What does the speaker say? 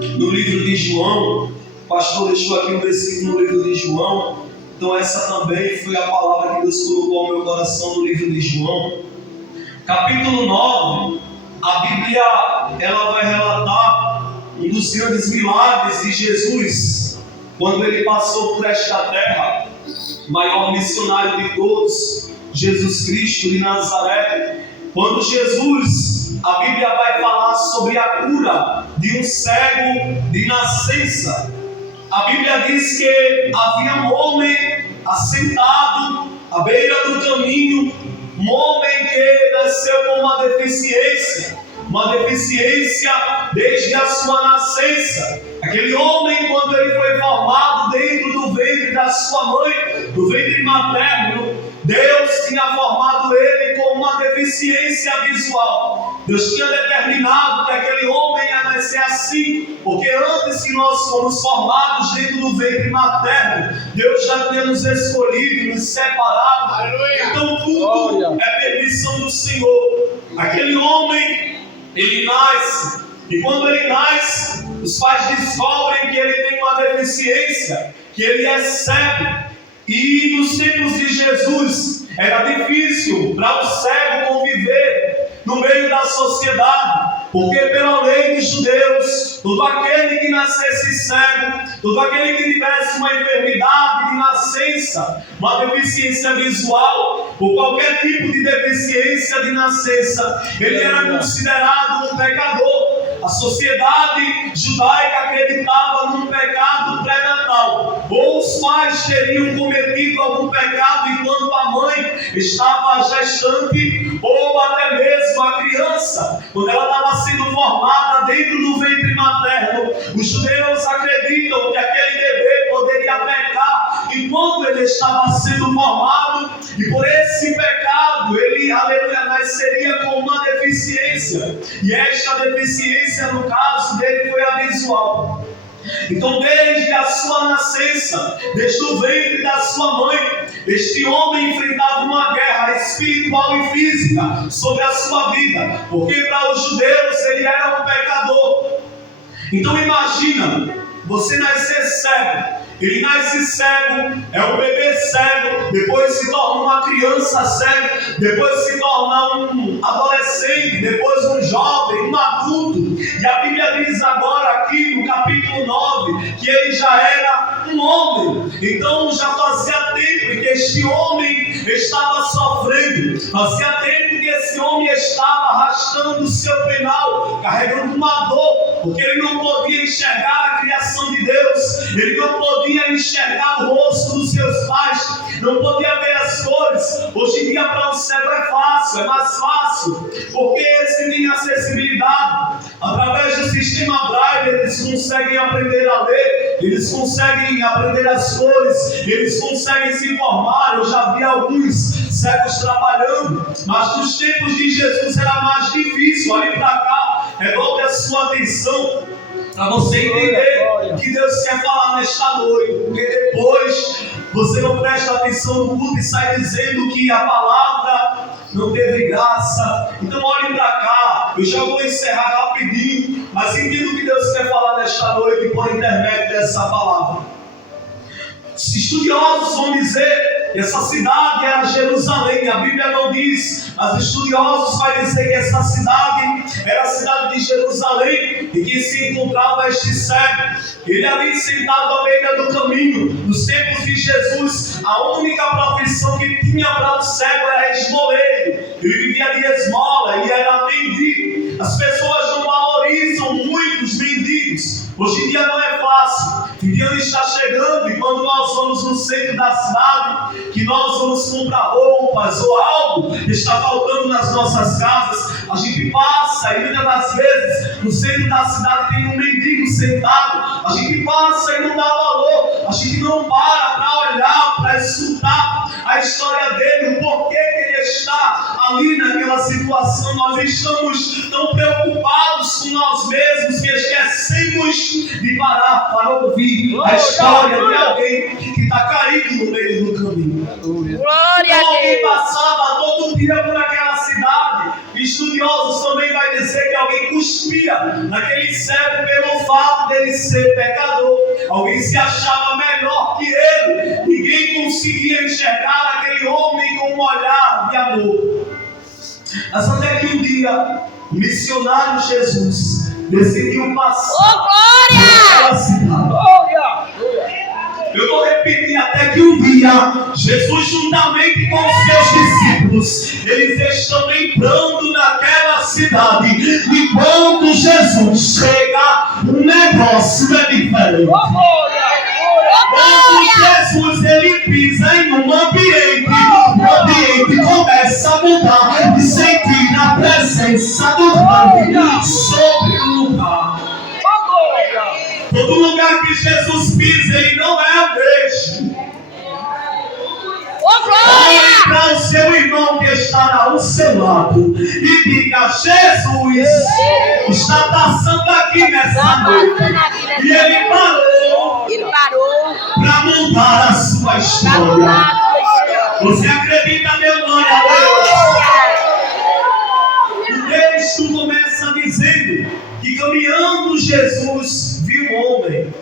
no livro de João. O pastor deixou aqui um versículo no livro de João. Então essa também foi a palavra que Deus colocou ao meu coração no livro de João. Capítulo 9, a Bíblia ela vai relatar um dos grandes milagres de Jesus, quando ele passou por esta terra, o maior missionário de todos, Jesus Cristo de Nazaré. Quando Jesus, a Bíblia vai falar sobre a cura de um cego de nascença. A Bíblia diz que havia um homem assentado à beira do caminho, um homem que nasceu com uma deficiência desde a sua nascença. Aquele homem, quando ele foi formado dentro do ventre da sua mãe, do ventre materno, Deus tinha formado ele com uma deficiência visual. Deus tinha determinado que aquele homem ia nascer assim, porque antes que nós fomos formados dentro do ventre materno, Deus já tinha nos escolhido, nos separado. Aleluia. Então tudo é permissão do Senhor. Aquele homem, ele nasce, e quando ele nasce, os pais descobrem que ele tem uma deficiência, que ele é cego. E nos tempos de Jesus era difícil para o cego conviver no meio da sociedade, porque pela lei dos judeus, todo aquele que nascesse cego, todo aquele que tivesse uma enfermidade de nascença, uma deficiência visual, ou qualquer tipo de deficiência de nascença, ele era considerado um pecador. A sociedade judaica acreditava num pecado pré-natal, ou os pais teriam cometido algum pecado enquanto a mãe estava gestante, ou até mesmo a criança, quando ela estava sendo formada dentro do ventre materno. Os judeus acreditam que aquele bebê poderia pecar enquanto ele estava sendo formado, e por esse pecado ele, aleluia, nasceria com uma deficiência, e esta deficiência no caso dele foi a visual. Então desde a sua nascença, desde o ventre da sua mãe, este homem enfrentava uma guerra espiritual e física sobre a sua vida, porque para os judeus ele era um pecador. Então imagina, você nascer cego. Ele nasce cego, é um bebê cego, depois se torna uma criança cega, depois se torna um adolescente, depois um jovem, um adulto. E a Bíblia diz agora aqui no capítulo 9 que ele já era um homem. Então já fazia tempo que este homem estava sofrendo, fazia tempo que esse homem estava arrastando o seu penal, carregando uma dor, porque ele não podia enxergar a criação de Deus, ele não podia enxergar o rosto dos seus pais, não podia ver as cores. Hoje em dia para o cego é fácil, é mais fácil, porque eles têm acessibilidade. Através do sistema Braille eles conseguem aprender a ler, eles conseguem aprender as cores, eles conseguem se informar. Eu já vi alguns cegos trabalhando, mas nos tempos de Jesus era mais difícil. Olhe para cá, revolve a sua atenção para você entender o que Deus quer falar nesta noite, porque depois você não presta atenção no culto e sai dizendo que a palavra não teve graça. Então olhe para cá, eu já vou encerrar rapidinho, mas entenda o que Deus quer falar nesta noite por intermédio dessa palavra. Estudiosos vão dizer que essa cidade era Jerusalém. A Bíblia não diz, mas estudiosos vão dizer que essa cidade era a cidade de Jerusalém, e que se encontrava este cego. Ele ali sentado à beira do caminho. Nos tempos de Jesus, a única profissão que tinha para o cego era esmoleiro. Ele vivia de esmola, ele era mendigo. As pessoas não valorizam muito os mendigos. Hoje em dia não é fácil. O dia está chegando, e quando nós vamos no centro da cidade, que nós vamos comprar roupas ou algo que está faltando nas nossas casas, a gente passa e muitas das vezes no centro da cidade tem um mendigo sentado. A gente passa e não dá valor, a gente não para olhar, para escutar a história dele, o porquê que ele está ali naquela situação. Nós estamos tão preocupados com nós mesmos que esquecemos de parar para ouvir a história de alguém que está caído no meio do caminho. Então alguém passava todo dia por aquela cidade. Estudiosos também vai dizer que alguém cuspia naquele cego pelo fato fato dele ser pecador, alguém se achava melhor que ele, ninguém conseguia enxergar aquele homem com um olhar de amor. Mas até que um dia, o missionário Jesus decidiu passar pela cidade. Eu vou repetir, até que um dia, Jesus juntamente com os seus discípulos, eles estão entrando naquela cidade, e quando Jesus chega, o negócio é diferente. Quando Jesus ele pisa em um ambiente, o ambiente começa a mudar, e sentir a presença do Pai sobre o lugar. Todo lugar que Jesus pisa, ele não é o mesmo. Olhe para o seu irmão que está ao seu lado e diga: Jesus está passando aqui nessa noite. E ele parou para mudar a sua história. Você acredita, meu glória a Deus? O texto começa dizendo que caminhando Jesus viu um homem